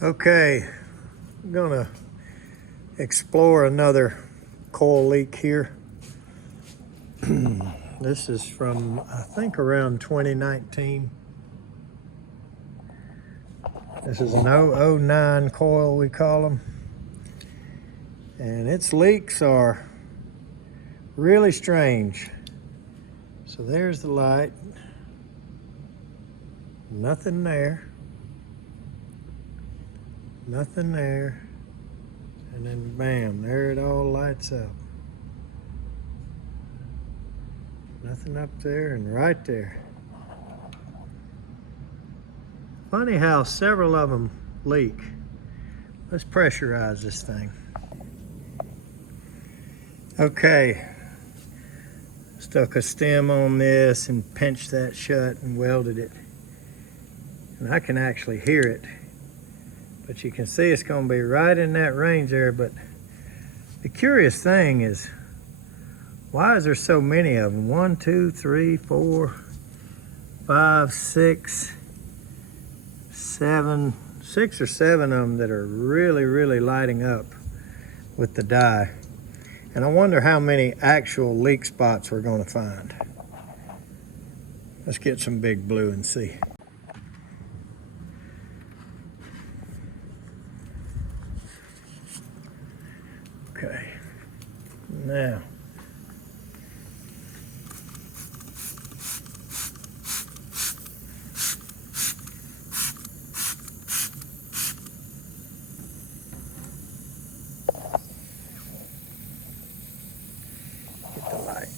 Okay, I'm gonna explore another coil leak here. This is from, I think, around 2019. This is an 009 coil, we call them. And its leaks are really strange. So there's the light. Nothing there. Nothing there. And then bam, there it all lights up. Nothing up there and right there. Funny how several of them leak. Let's pressurize this thing. Okay, stuck a stem on this and pinched that shut and welded it. And I can actually hear it. But you can see it's going to be right in that range there. But the curious thing is, why is there so many of them? 1, 2, 3, 4, 5, 6, 7, 6 or 7 of them that are really lighting up with the dye. And I wonder how many actual leak spots we're going to find. Let's get some big blue and see. Okay, now get the light.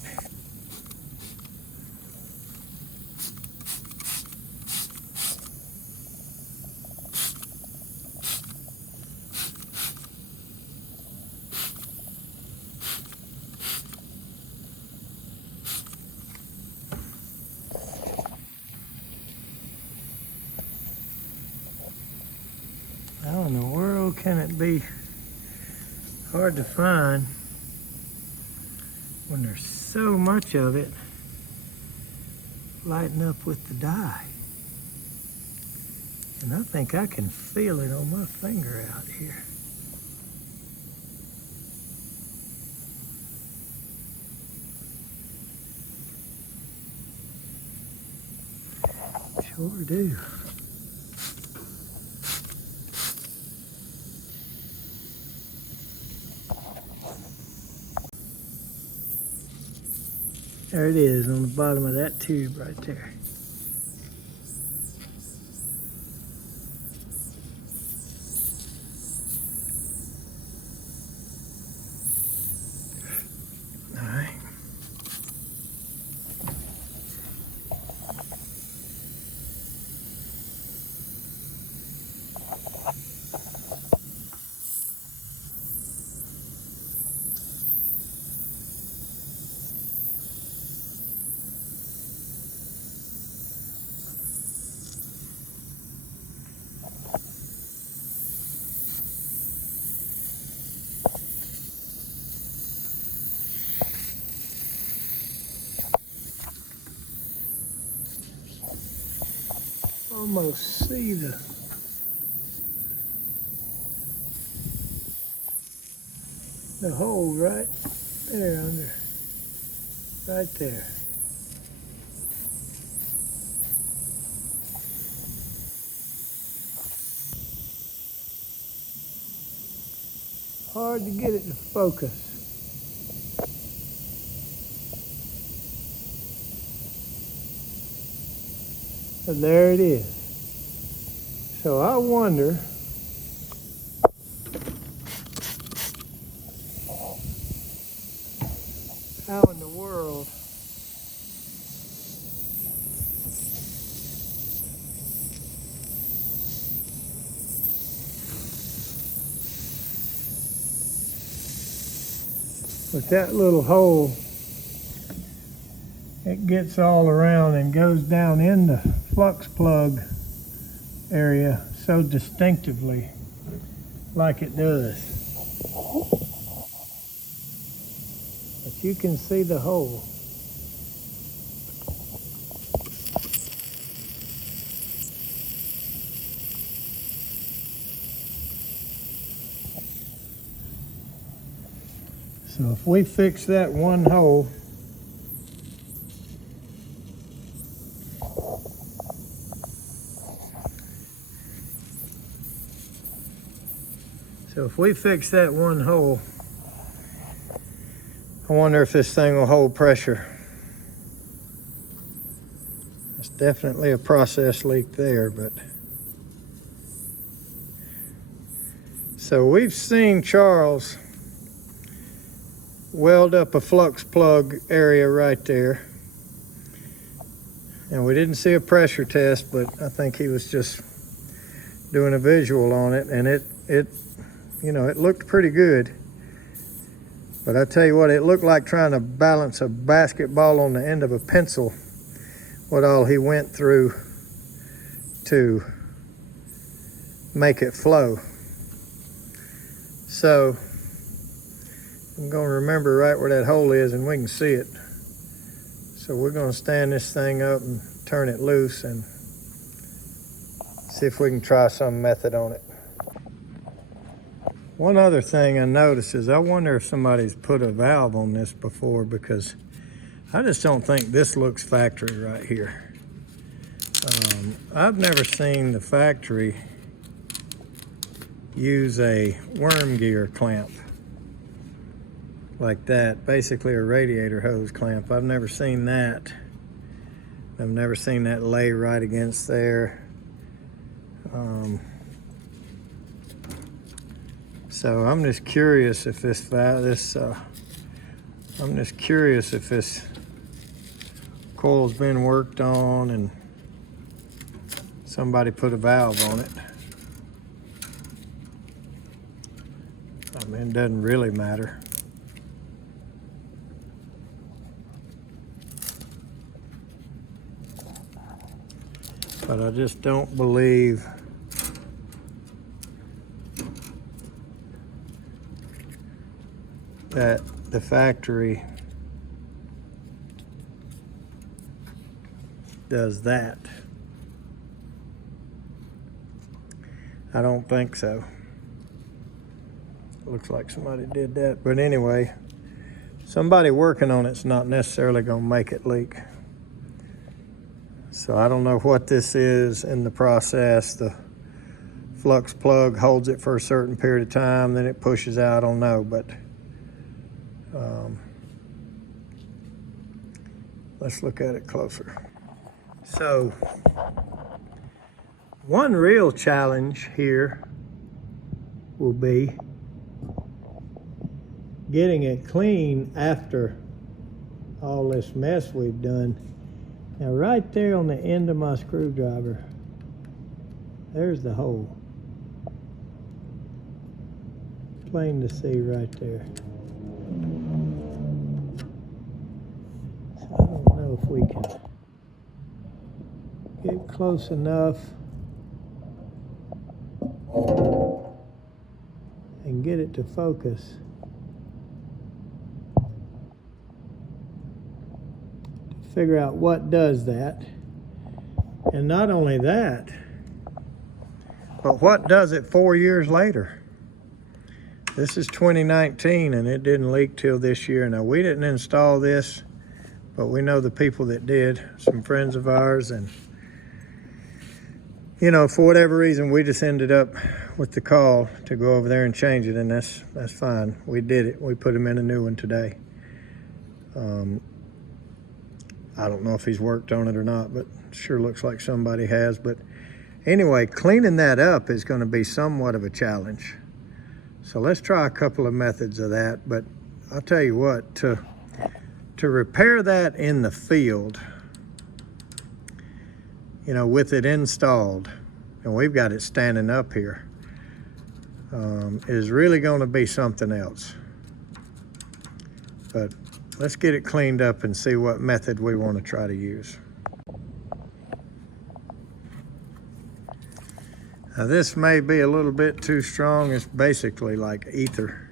How in the world can it be hard to find when there's so much of it lighting up with the dye? And I think I can feel it on my finger out here. Sure do. There it is on the bottom of that tube right there. All right. Almost see the hole right there under, right there. Hard to get it to focus. But there it is. So I wonder how in the world with that little hole, it gets all around and goes down in the flux plug area so distinctively like it does. But you can see the hole. So if we fix that one hole, I wonder if this thing will hold pressure. It's definitely a process leak there, but. So we've seen Charles weld up a flux plug area right there. And we didn't see a pressure test, but I think he was just doing a visual on it, and it looked pretty good. But I tell you what, it looked like trying to balance a basketball on the end of a pencil, what all he went through to make it flow. So I'm going to remember right where that hole is, and we can see it. So we're going to stand this thing up and turn it loose and see if we can try some method on it. One other thing I noticed is I wonder if somebody's put a valve on this before, because I just don't think this looks factory right here. I've never seen the factory use a worm gear clamp like that, basically a radiator hose clamp. I've never seen that. I've never seen that lay right against there. So I'm just curious if this coil's been worked on and somebody put a valve on it. I mean, it doesn't really matter. But I just don't believe that the factory does that. I don't think so. Looks like somebody did that. But anyway, somebody working on it's not necessarily going to make it leak. So I don't know what this is in the process. The flux plug holds it for a certain period of time, then it pushes out. I don't know, but let's look at it closer. So one real challenge here will be getting it clean after all this mess we've done. Now right there on the end of my screwdriver, there's the hole. Plain to see right there. So I don't know if we can get close enough and get it to focus. Figure out what does that. And not only that, but what does it 4 years later? This is 2019 and it didn't leak till this year. Now we didn't install this, but we know the people that did, some friends of ours, and you know, for whatever reason, we just ended up with the call to go over there and change it, and that's fine. We did it. We put him in a new one today. I don't know if he's worked on it or not, but sure looks like somebody has. But anyway, cleaning that up is going to be somewhat of a challenge. So let's try a couple of methods of that. But I'll tell you what, to repair that in the field, you know, with it installed, and we've got it standing up here, is really going to be something else. But let's get it cleaned up and see what method we want to try to use. Now this may be a little bit too strong. It's basically like ether.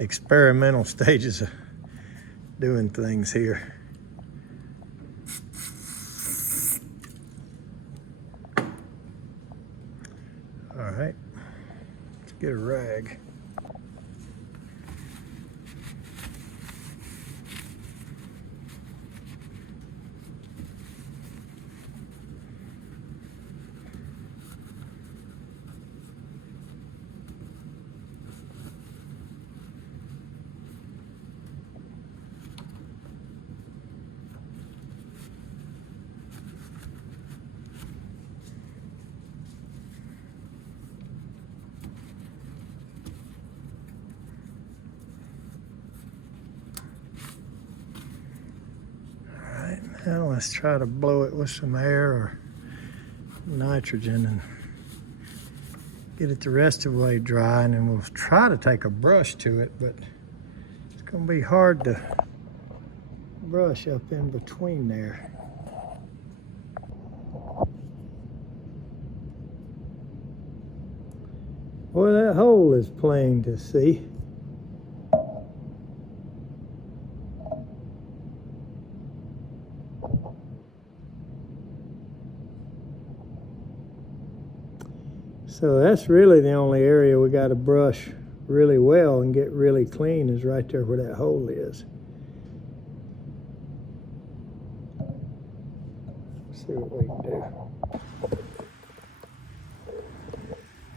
experimental stages of doing things here. All right, let's get a rag. Now let's try to blow it with some air or nitrogen and get it the rest of the way dry, and then we'll try to take a brush to it, but it's going to be hard to brush up in between there. Boy, that hole is plain to see. So that's really the only area we got to brush really well and get really clean, is right there where that hole is. Let's see what we can do.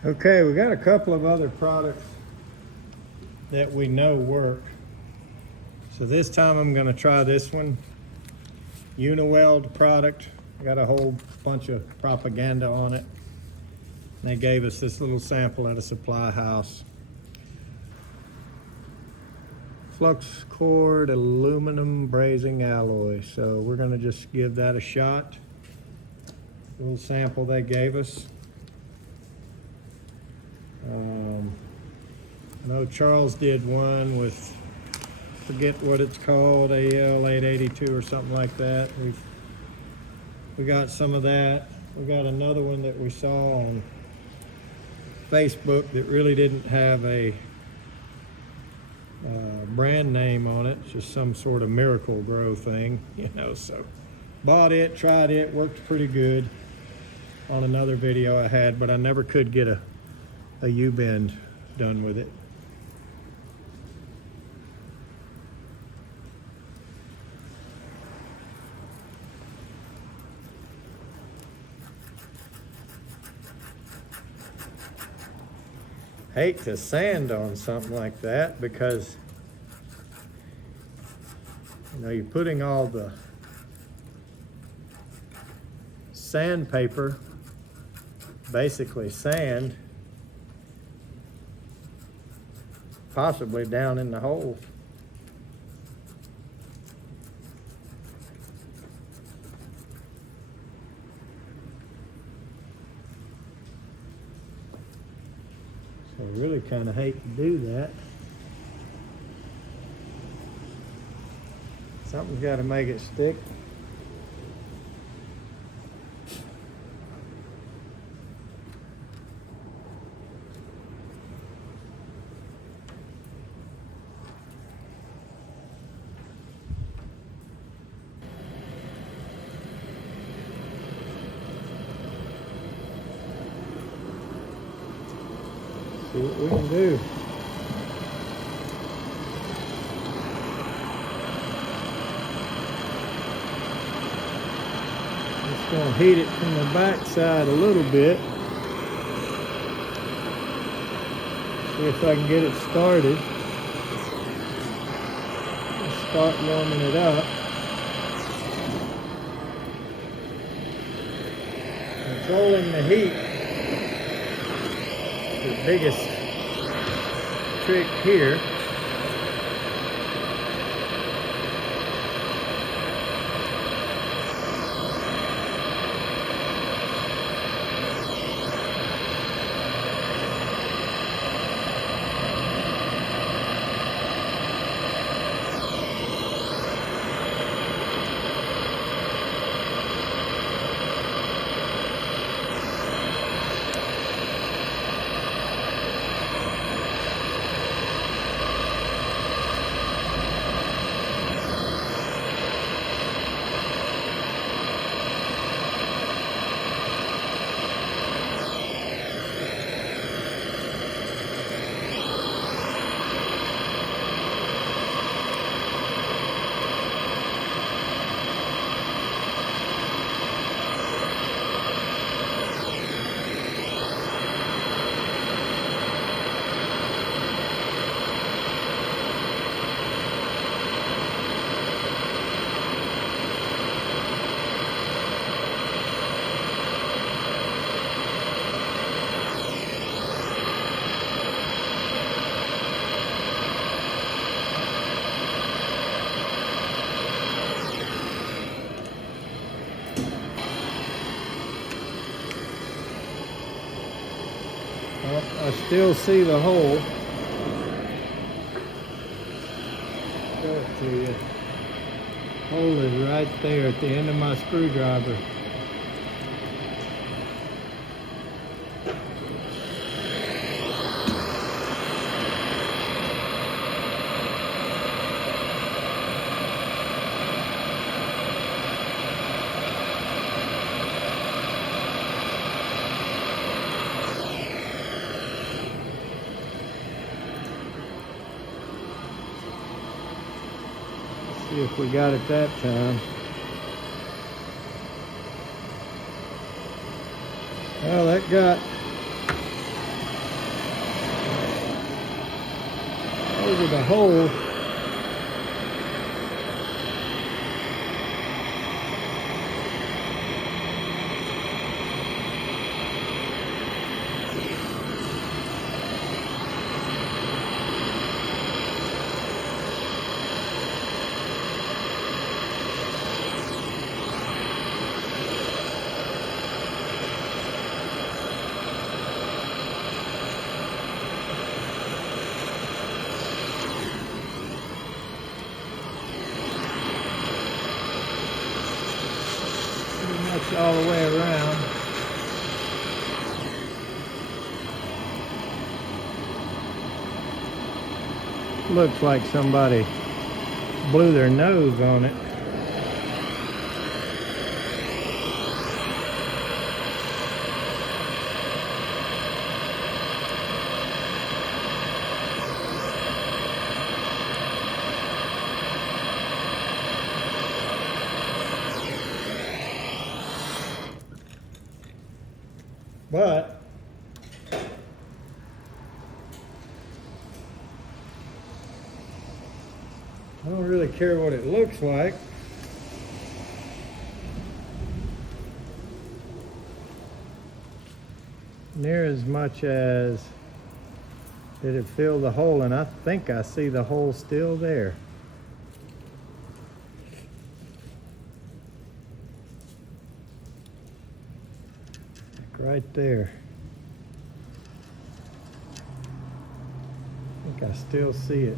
Okay, we got a couple of other products that we know work. So this time I'm going to try this one, Uniweld product. Got a whole bunch of propaganda on it. They gave us this little sample at a supply house. Flux cord aluminum brazing alloy. So we're gonna just give that a shot. A little sample they gave us. I know Charles did one with, forget what it's called, AL882 or something like that. We got some of that. We got another one that we saw on Facebook that really didn't have a brand name on it, just some sort of Miracle Grow thing, you know. So bought it, tried it, worked pretty good on another video I had, but I never could get a U-bend done with it. Hate to sand on something like that because, you know, you're putting all the sandpaper, basically sand, possibly down in the hole. So I really kind of hate to do that. Something's got to make it stick. See what we can do. Just gonna heat it from the back side a little bit. See if I can get it started. Just start warming it up. Controlling the heat. The biggest trick here. Well, I still see the hole. Show it to you. Hole is right there at the end of my screwdriver. See if we got it that time. Well, that got over the hole. All the way around. Looks like somebody blew their nose on it. But I don't really care what it looks like. Near as much as did it fill the hole, and I think I see the hole still there. Right there. I think I still see it.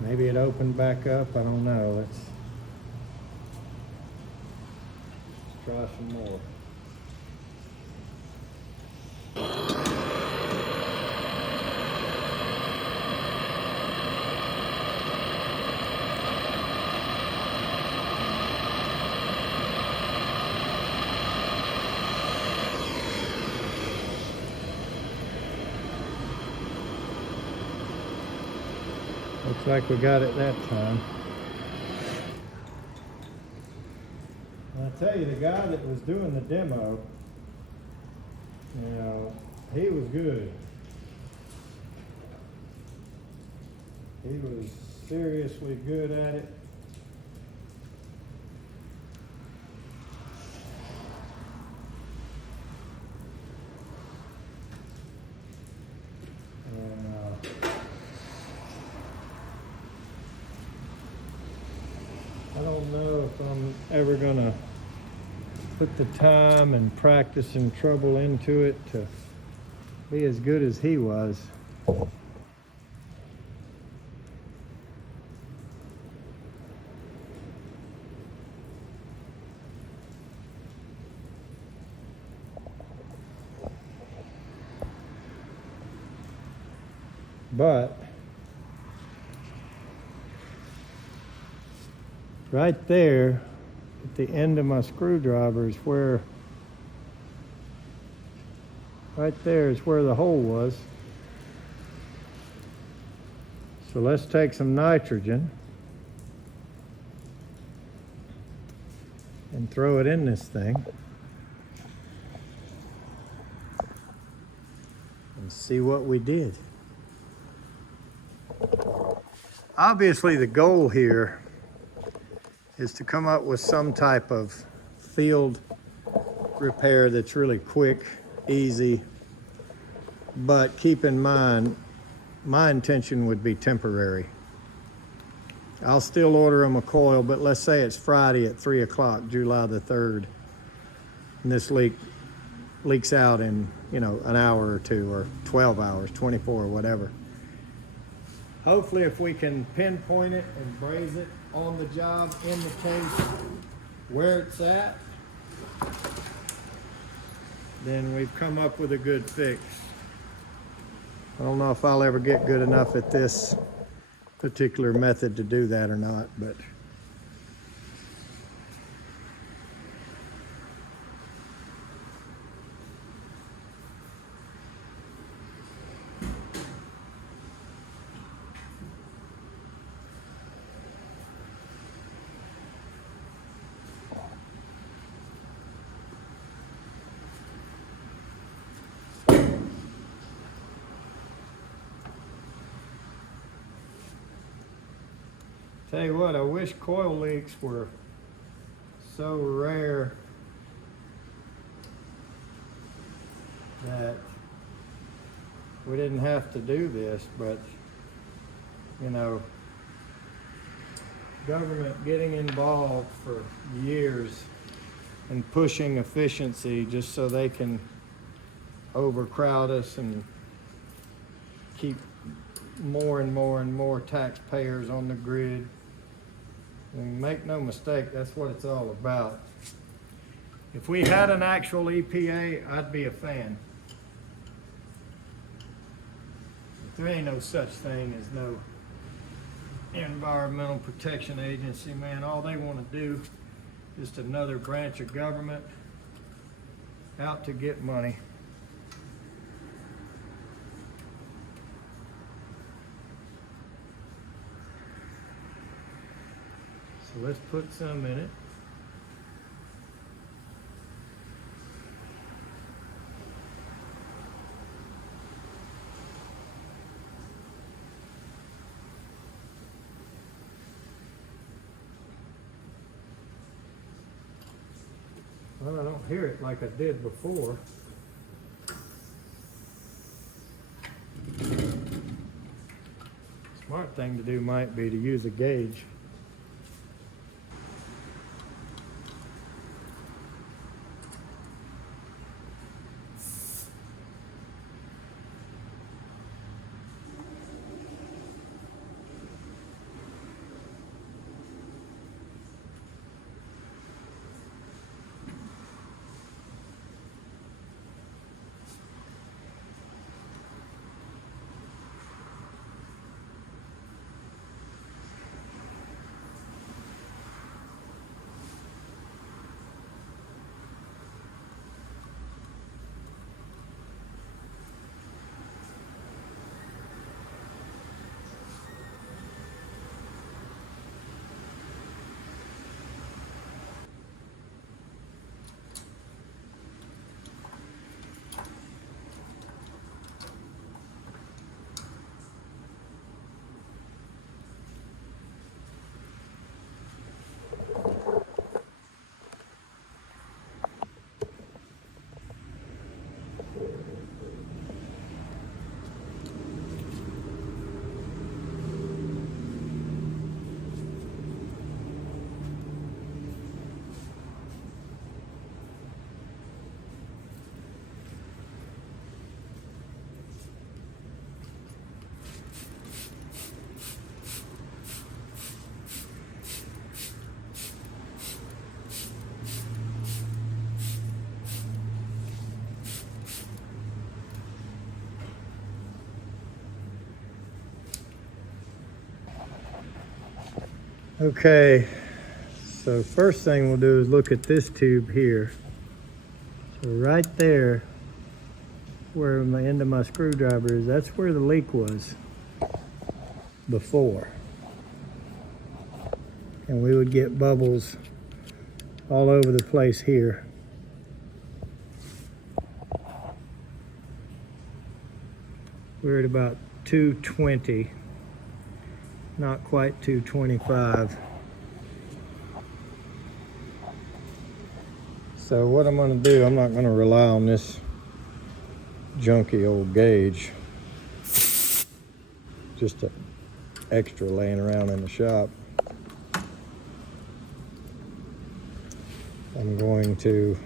Maybe it opened back up, I don't know. Let's try some more. Looks like we got it that time. And I tell you, the guy that was doing the demo, you know, he was good. He was seriously good at it. I don't know if I'm ever gonna put the time and practice and trouble into it to be as good as he was. But right there at the end of my screwdriver is where, right there is where the hole was. So let's take some nitrogen and throw it in this thing and see what we did. Obviously, the goal here is to come up with some type of field repair that's really quick, easy, but keep in mind, my intention would be temporary. I'll still order them a coil, but let's say it's Friday at 3 o'clock, July the 3rd, and this leak leaks out in, you know, an hour or two, or 12 hours, 24, or whatever. Hopefully, if we can pinpoint it and braze it on the job in the case where it's at, then we've come up with a good fix. I don't know if I'll ever get good enough at this particular method to do that or not, but tell you what, I wish coil leaks were so rare that we didn't have to do this, but you know, government getting involved for years and pushing efficiency just so they can overcrowd us and keep more and more and more taxpayers on the grid. And make no mistake, that's what it's all about. If we had an actual EPA, I'd be a fan. But there ain't no such thing as no environmental protection agency, man. All they want to do is just another branch of government out to get money. So let's put some in it. Well, I don't hear it like I did before. Smart thing to do might be to use a gauge. Okay, so first thing we'll do is look at this tube here. So right there, where the end of my screwdriver is, that's where the leak was before. And we would get bubbles all over the place here. We're at about 220. Not quite 225. So what I'm going to do, I'm not going to rely on this junky old gauge. Just an extra laying around in the shop. I'm going to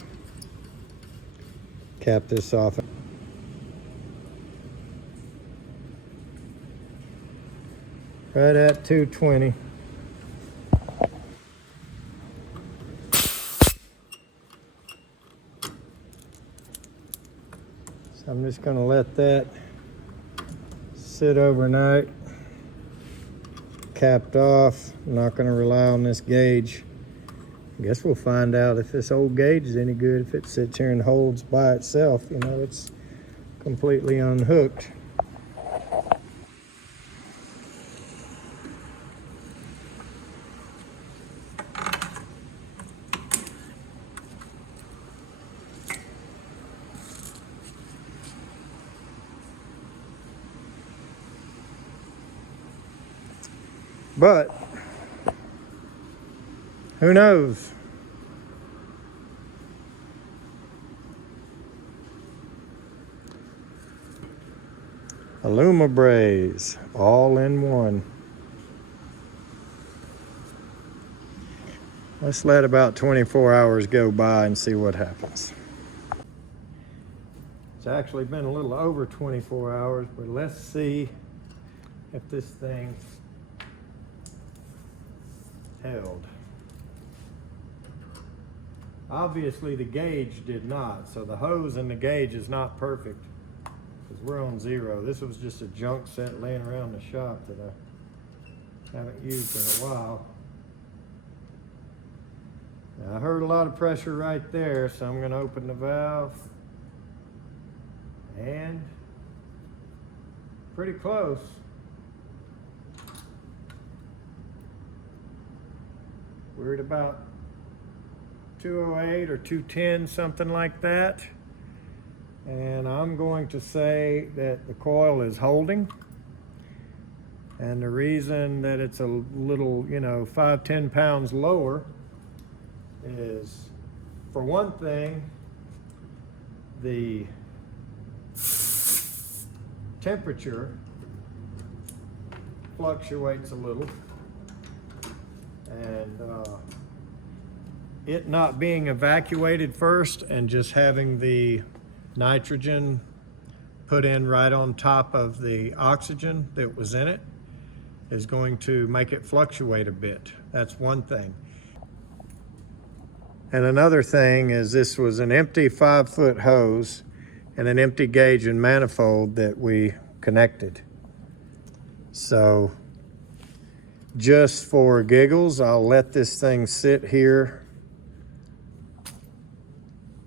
Cap this off. Right at 220. So I'm just going to let that sit overnight. Capped off. I'm not going to rely on this gauge. I guess we'll find out if this old gauge is any good. If it sits here and holds by itself, you know, it's completely unhooked. But who knows? Aluma-Braze, all in one. Let's let about 24 hours go by and see what happens. It's actually been a little over 24 hours, but let's see if this thing held. Obviously the gauge did not, so the hose and the gauge is not perfect because we're on 0. This was just a junk set laying around the shop that I haven't used in a while. Now, I heard a lot of pressure right there, so I'm going to open the valve, and pretty close. We're at about 208 or 210, something like that. And I'm going to say that the coil is holding. And the reason that it's a little, 5-10 pounds lower is, for one thing, the temperature fluctuates a little. And it not being evacuated first and just having the nitrogen put in right on top of the oxygen that was in it is going to make it fluctuate a bit. That's one thing. And another thing is this was an empty 5-foot hose and an empty gauge and manifold that we connected. So just for giggles, I'll let this thing sit here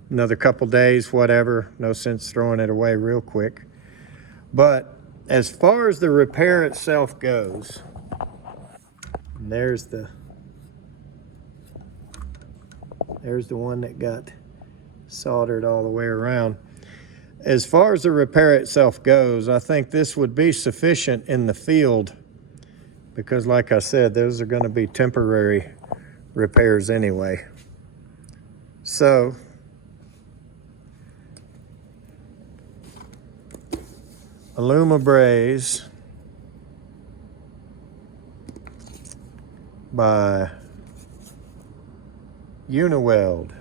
another couple days, whatever. No sense throwing it away real quick. But as far as the repair itself goes, there's the one that got soldered all the way around. As far as the repair itself goes, I think this would be sufficient in the field because, like I said, those are going to be temporary repairs anyway. So Aluma-Braze by Uniweld.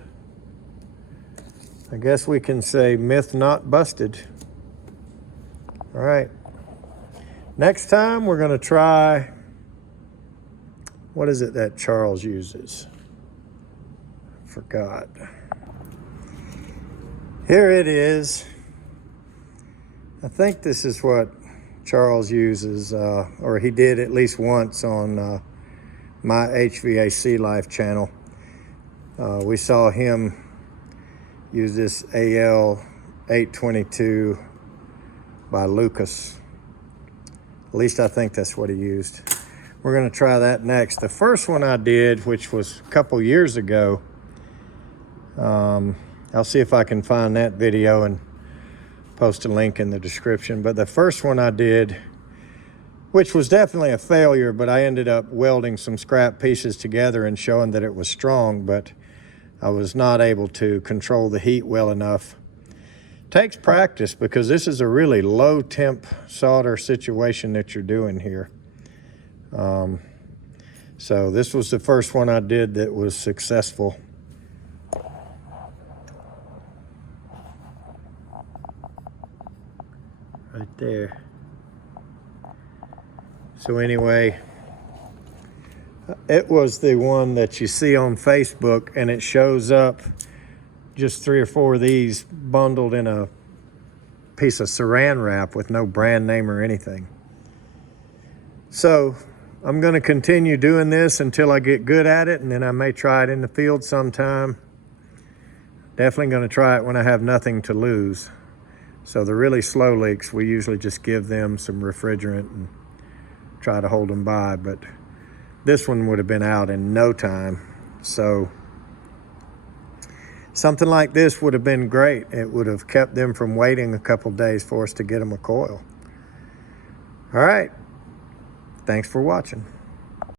I guess we can say myth not busted. All right. Next time we're going to try, what is it that Charles uses? Forgot. Here it is. I think this is what Charles uses, or he did at least once on my HVAC Life channel. We saw him use this AL 822 by Lucas. At least I think that's what he used. We're going to try that next. The first one I did, which was a couple years ago, I'll see if I can find that video and post a link in the description. But the first one I did, which was definitely a failure, but I ended up welding some scrap pieces together and showing that it was strong, but I was not able to control the heat well enough. Takes practice because this is a really low temp solder situation that you're doing here. So this was the first one I did that was successful. right there. So anyway, it was the one that you see on Facebook, and it shows up just 3 or 4 of these bundled in a piece of saran wrap with no brand name or anything. So I'm going to continue doing this until I get good at it, and then I may try it in the field sometime. Definitely going to try it when I have nothing to lose. So the really slow leaks, we usually just give them some refrigerant and try to hold them by, but this one would have been out in no time. So something like this would have been great. It would have kept them from waiting a couple days for us to get them a coil. All right. Thanks for watching.